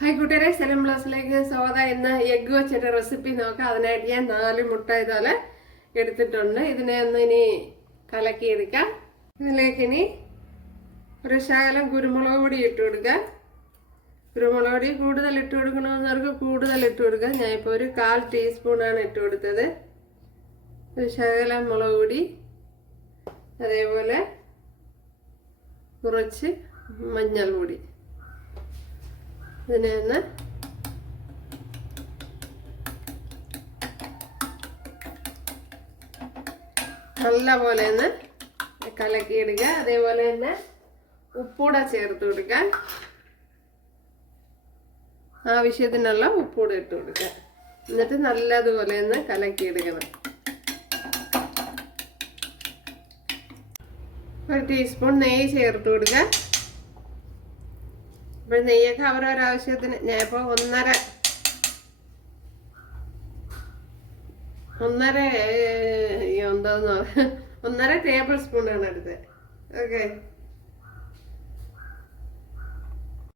Hi കൂട്ടുകാരെ സെലം പ്ലസിലേക്ക് സ്വാഗതം. ഇന്ന് എഗ്ഗ് വെച്ചിട്ട് റെസിപ്പി നോക്കാം. അതിനായിട്ട് ഞാൻ നാല് മുട്ട ഇതുപോലെ എടുത്തിട്ടുണ്ട്. ഇതിനെ ഒന്ന് ഇനി കലക്കിയെടുക്കാം ഇതിലേക്ക് ഇനി ഒരു ശകലം കുരുമുളക് പൊടി ഇട്ട് കൊടുക്കാം കുരുമുളക് പൊടി കൂടുതൽ ഇട്ട് കൊടുക്കണമെന്നവർക്ക് കൂടുതൽ ഇട്ട് കൊടുക്കാം ഞാൻ ഇപ്പോൾ ഒരു കാൽ ടീസ്പൂണാണ് ഇട്ട് കൊടുത്തത്. ഒരു ശകലം മുളക് പൊടി അതേപോലെ കുറച്ച് മഞ്ഞൾ പൊടി ഇതിനെ ഒന്ന് നല്ല പോലെ ഒന്ന് കലക്കിയെടുക്കുക അതേപോലെ തന്നെ ഉപ്പൂടെ ചേർത്ത് കൊടുക്കുക ആവശ്യത്തിനുള്ള ഉപ്പൂടെ ഇട്ട് കൊടുക്കുക. എന്നിട്ട് നല്ലതുപോലെ ഒന്ന് കലക്കിയെടുക്കണം. ഒരു ടീസ്പൂൺ നെയ്യ് ചേർത്ത് കൊടുക്കുക. അപ്പോൾ നെയ്യൊക്കെ അവരവരുടെ ഞാൻ ഇപ്പോൾ ഒന്നര ഒന്നര എന്തോന്നോ ഒന്നര ടേബിൾ സ്പൂണാണ് എടുത്തത് ഓക്കെ.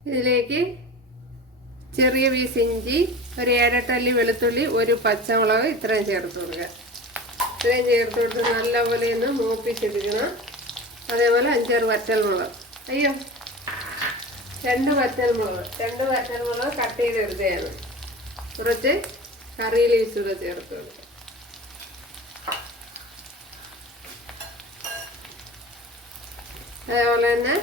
ഇതിലേക്ക് ചെറിയ പീസ് ഇഞ്ചി ഒരു ഏഴട്ടല്ലി വെളുത്തുള്ളി ഒരു പച്ചമുളക് ഇത്രയും ചേർത്ത് കൊടുക്കുക. ഇത്രയും ചേർത്ത് കൊടുത്ത് നല്ലപോലെ ഒന്ന് മൂപ്പിച്ചെടുക്കണം. അതേപോലെ അഞ്ചാറ് വറ്റൽമുളക്. അയ്യോ. രണ്ട് വറ്റൽമുളക് രണ്ട് വറ്റൽമുളക് കട്ട് ചെയ്തെടുത്തതാണ് കുറച്ച് കറി ലീവ്സ് കൂടെ ചേർത്ത് അതേപോലെ തന്നെ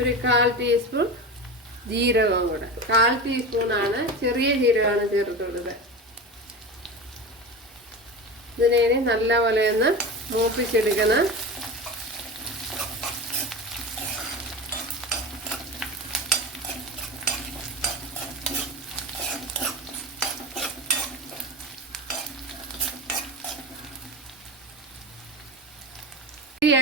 ഒരു കാൽ ടീസ്പൂൺ ജീരകവും കൂടെ. കാൽ ടീസ്പൂണാണ് ചെറിയ ജീരകമാണ് ചേർത്ത് കൊടുത്തത്. ഇതിനെ നല്ലപോലെ ഒന്ന് മൂപ്പിച്ചെടുക്കണം.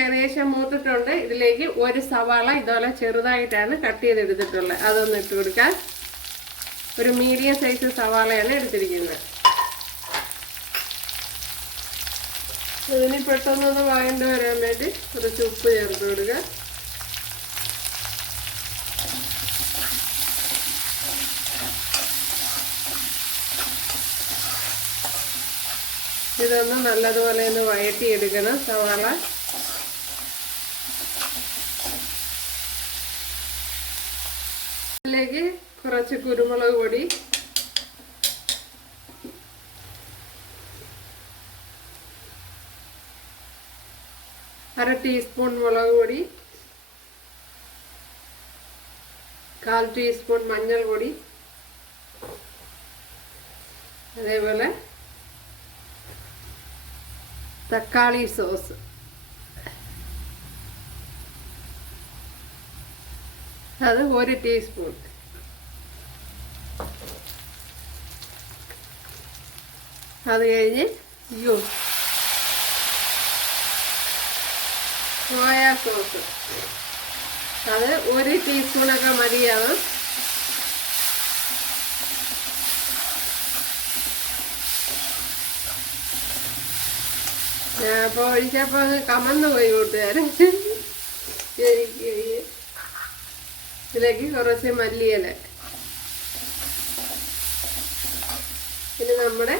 ഏകദേശം മൂത്തിട്ടുണ്ട്. ഇതിലേക്ക് ഒരു സവാള ഇതുപോലെ ചെറുതായിട്ടാണ് കട്ട് ചെയ്തെടുത്തിട്ടുള്ളത്. അതൊന്ന് ഇട്ട് കൊടുക്കാൻ ഒരു മീഡിയം സൈസ് സവാളയാണ് എടുത്തിരിക്കുന്നത്. ഇതിന് പെട്ടെന്നൊന്ന് വാങ്ങേണ്ടി വരാൻ വേണ്ടി കുറച്ച് ഉപ്പ് ചേർത്ത് കൊടുക്കുക ഇതൊന്ന് നല്ലതുപോലെ ഒന്ന് വയറ്റി എടുക്കണം സവാള. ഇതിലേക്ക് കുറച്ച് കുരുമുളക് പൊടി. അര ടീസ്പൂൺ മുളക് പൊടി. കാൽ ടീസ്പൂൺ മഞ്ഞൾ പൊടി. അതേപോലെ തക്കാളി സോസ്. അത് ഒരു ടീസ്പൂൺ. അത് കഴിഞ്ഞ് അയ്യോ സോയാ സോസ് അത് ഒരു ടീസ്പൂണൊക്കെ മതിയാവും. ഞാൻ അപ്പോൾ ഒഴിച്ചപ്പോൾ അങ്ങ് കമന്ന് പോയി കൂട്ടുകാരൻ. ഇതിലേക്ക് കുറച്ച് മല്ലിയില. പിന്നെ നമ്മുടെ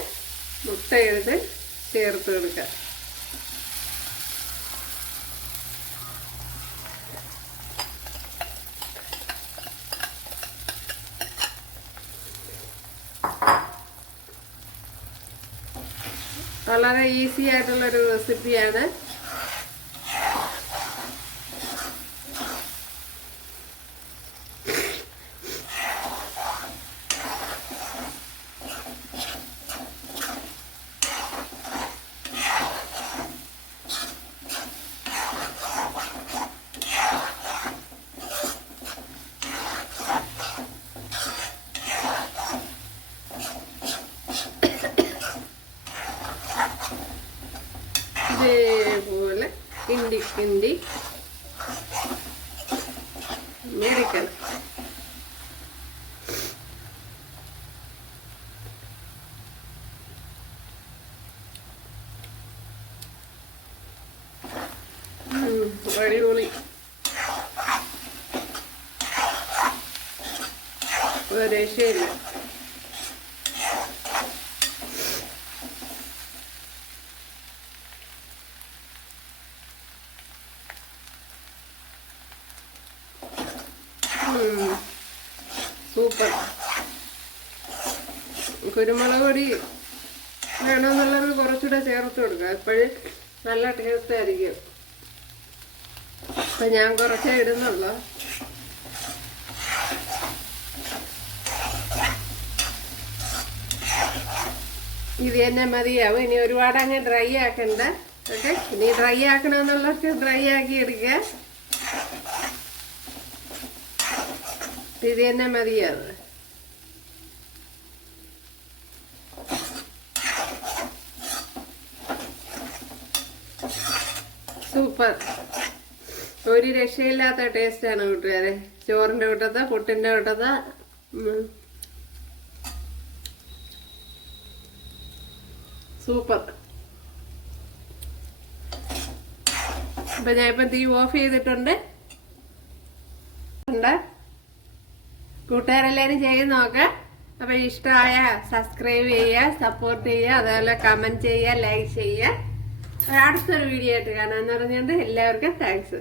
മുട്ട എടുത്ത് ചേർത്ത് കൊടുക്കാം. വളരെ ഈസി ആയിട്ടുള്ളൊരു റെസിപ്പിയാണ്. ഇതേപോലെ കിണ്ടി കിണ്ടി മേടിക്കണം. അടിപൊളി. ഒരു രക്ഷയില്ല. സൂപ്പർ. കുരുമുളക് പൊടി വേണമെന്നുള്ളത് കുറച്ചുകൂടെ ചേർത്ത് കൊടുക്കുക. എപ്പോഴും നല്ല ടേസ്റ്റ് ആയിരിക്കും. അപ്പം ഞാൻ കുറച്ചേ ഇടുന്നുള്ളൂ. ഇത് തന്നെ മതിയാവും. ഇനി ഒരുപാട് അങ്ങ് ഡ്രൈ ആക്കണ്ട. ഓക്കെ ഇനി ഡ്രൈ ആക്കണമെന്നുള്ളവർക്ക് ഡ്രൈ ആക്കി എടുക്കുക. ഇത് തന്നെ മതിയാവും സൂപ്പർ ഒരു രക്ഷയില്ലാത്ത ടേസ്റ്റാണ് കൂട്ടുകാരെ. ചോറിന്റെ കൂട്ടത്ത് പുട്ടിന്റെ കൂട്ടത്ത്. സൂപ്പർ അപ്പം ഞാനിപ്പം തീ ഓഫ് ചെയ്തിട്ടുണ്ട്. ഉണ്ട്. കൂട്ടുകാരെല്ലാരും ചെയ്ത് നോക്കാം അപ്പൊ ഇഷ്ടമായ സബ്സ്ക്രൈബ് ചെയ്യുക സപ്പോർട്ട് ചെയ്യുക അതുപോലെ കമന്റ് ചെയ്യുക ലൈക്ക് ചെയ്യുക. അടുത്തൊരു വീഡിയോ ആയിട്ട് കാണാന്ന് പറഞ്ഞുകൊണ്ട് എല്ലാവർക്കും താങ്ക്സ്